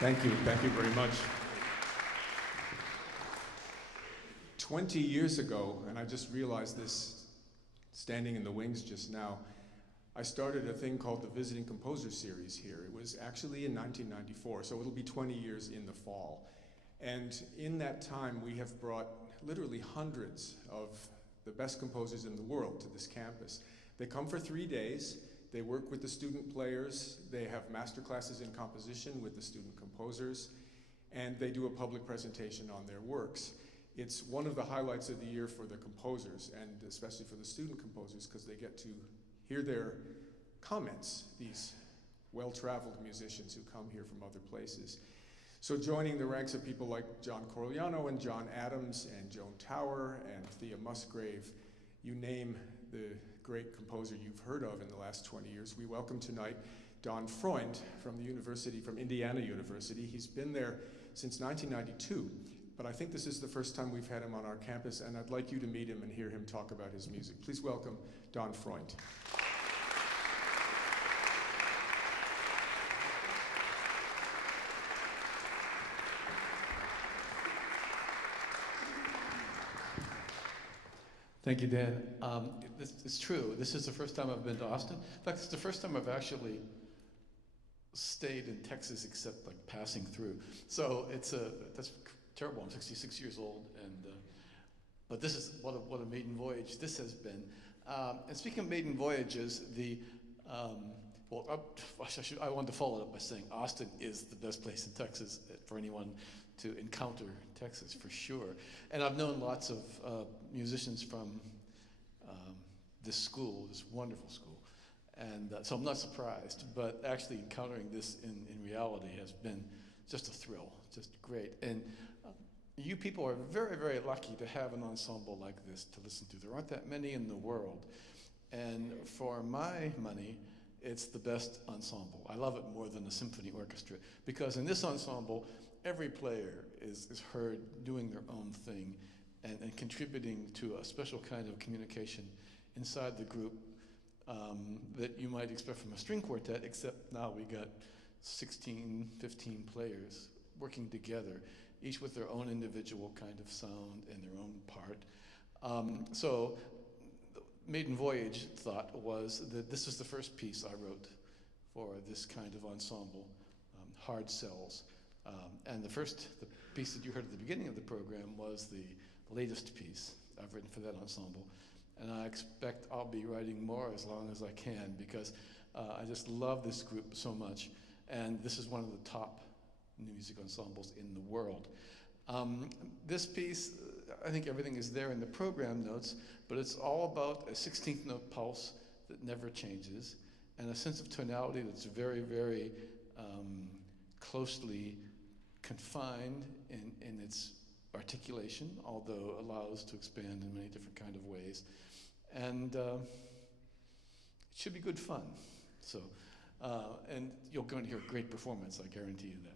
Thank you very much. 20 years ago, and I just realized this standing in the wings just now, I started a thing called the Visiting Composer Series here. It was actually in 1994, so it'll be 20 years in the fall. And in that time, we have brought literally hundreds of the best composers in the world to this campus. They come for 3 days. They work with the student players. They have master classes in composition with the student composers, and they do a public presentation on their works. It's one of the highlights of the year for the composers, and especially for the student composers, because they get to hear their comments, these well-traveled musicians who come here from other places. So joining the ranks of people like John Corigliano and John Adams and Joan Tower and Thea Musgrave, you name the great composer you've heard of in the last 20 years. We welcome tonight Don Freund from Indiana University. He's been there since 1992, but I think this is the first time we've had him on our campus, and I'd like you to meet him and hear him talk about his music. Please welcome Don Freund. Thank you, Dan. It's true. This is the first time I've been to Austin. In fact, it's the first time I've actually stayed in Texas, except like passing through. So that's terrible. I'm 66 years old, but this is what a maiden voyage this has been. And speaking of maiden voyages, I want to follow it up by saying Austin is the best place in Texas for anyone to encounter Texas, for sure. And I've known lots of musicians from this school, this wonderful school. And so I'm not surprised, but actually encountering this in reality has been just a thrill, just great. And you people are very, very lucky to have an ensemble like this to listen to. There aren't that many in the world. And for my money, it's the best ensemble. I love it more than a symphony orchestra, because in this ensemble, every player is heard doing their own thing and contributing to a special kind of communication inside the group that you might expect from a string quartet, except now we got 16, 15 players working together, each with their own individual kind of sound and their own part. So the maiden voyage thought was that this is the first piece I wrote for this kind of ensemble, Hard Cells. And the piece that you heard at the beginning of the program was the latest piece I've written for that ensemble. And I expect I'll be writing more as long as I can, because I just love this group so much. And this is one of the top new music ensembles in the world. This piece, I think everything is there in the program notes, but it's all about a 16th note pulse that never changes, and a sense of tonality that's very, very closely confined in its articulation, although allows to expand in many different kind of ways. And it should be good fun. So, and you're going to hear a great performance, I guarantee you that.